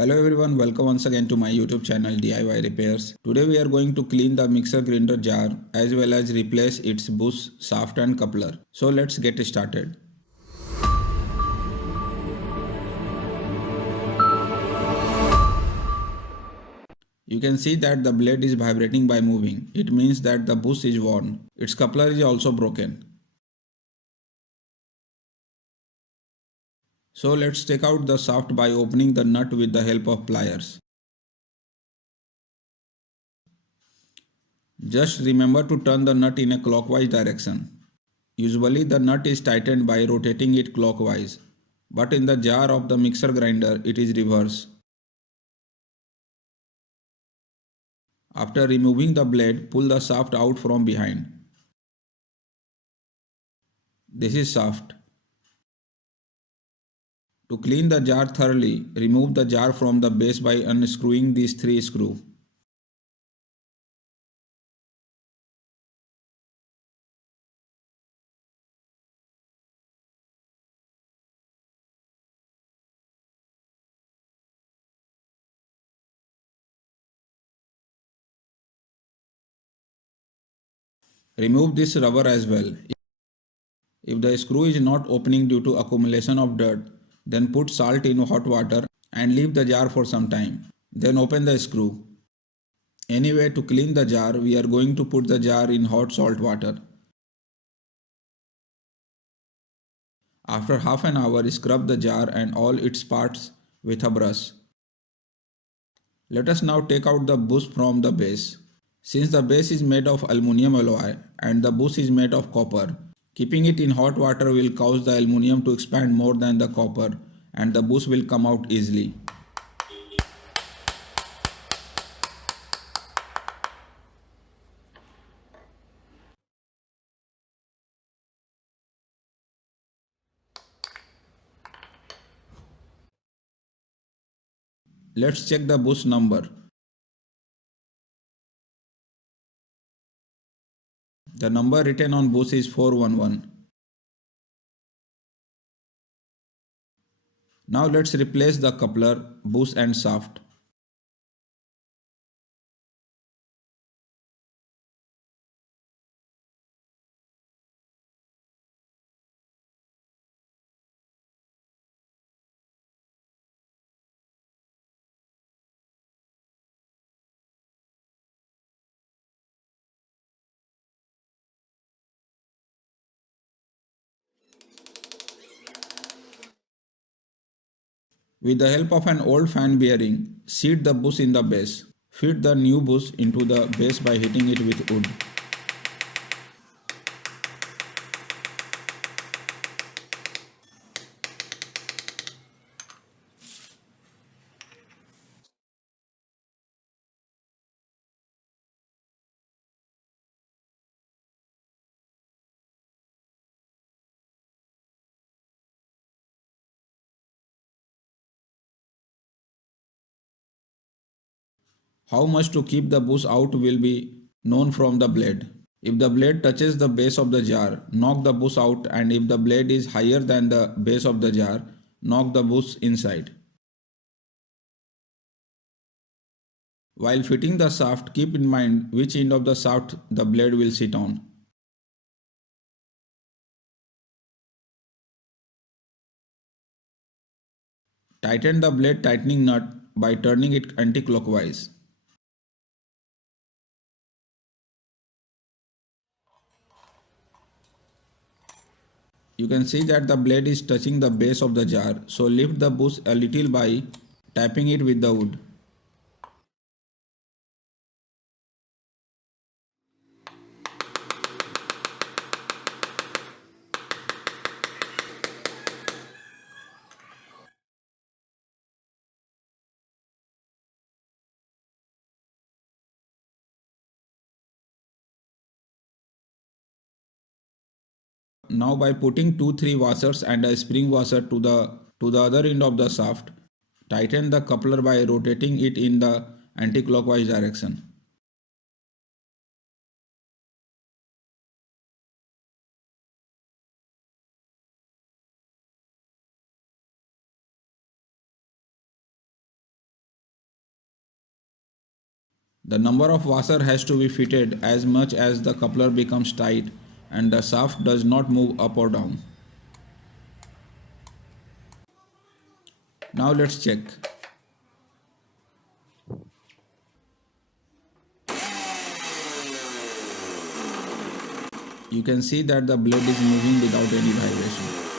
Hello everyone, welcome once again to my YouTube channel DIY Repairs. Today we are going to clean the mixer grinder jar as well as replace its bush, shaft and coupler. So let's get started. You can see that the blade is vibrating by moving. It means that the bush is worn. Its coupler is also broken. So let's take out the shaft by opening the nut with the help of pliers. Just remember to turn the nut in a clockwise direction. Usually the nut is tightened by rotating it clockwise, but in the jar of the mixer grinder it is reverse. After removing the blade, pull the shaft out from behind. This is shaft. To clean the jar thoroughly, remove the jar from the base by unscrewing these three screws. Remove this rubber as well. If the screw is not opening due to accumulation of dirt, then put salt in hot water and leave the jar for some time. Then open the screw. Anyway, to clean the jar, we are going to put the jar in hot salt water. After half an hour, scrub the jar and all its parts with a brush. Let us now take out the bush from the base. Since the base is made of aluminum alloy and the bush is made of copper, keeping it in hot water will cause the aluminum to expand more than the copper and the bush will come out easily. Let's check the bush number. The number written on bush is 411. Now let's replace the coupler, bush and shaft. With the help of an old fan bearing, seat the bush in the base. Fit the new bush into the base by hitting it with wood. How much to keep the bush out will be known from the blade. If the blade touches the base of the jar, knock the bush out, and if the blade is higher than the base of the jar, knock the bush inside. While fitting the shaft, keep in mind which end of the shaft the blade will sit on. Tighten the blade tightening nut by turning it anti-clockwise. You can see that the blade is touching the base of the jar, so lift the bush a little by tapping it with the wood. Now by putting 2-3 washers and a spring washer to the other end of the shaft, tighten the coupler by rotating it in the anti-clockwise direction. The number of washer has to be fitted as much as the coupler becomes tight and the shaft does not move up or down. Now let's check. You can see that the blade is moving without any vibration.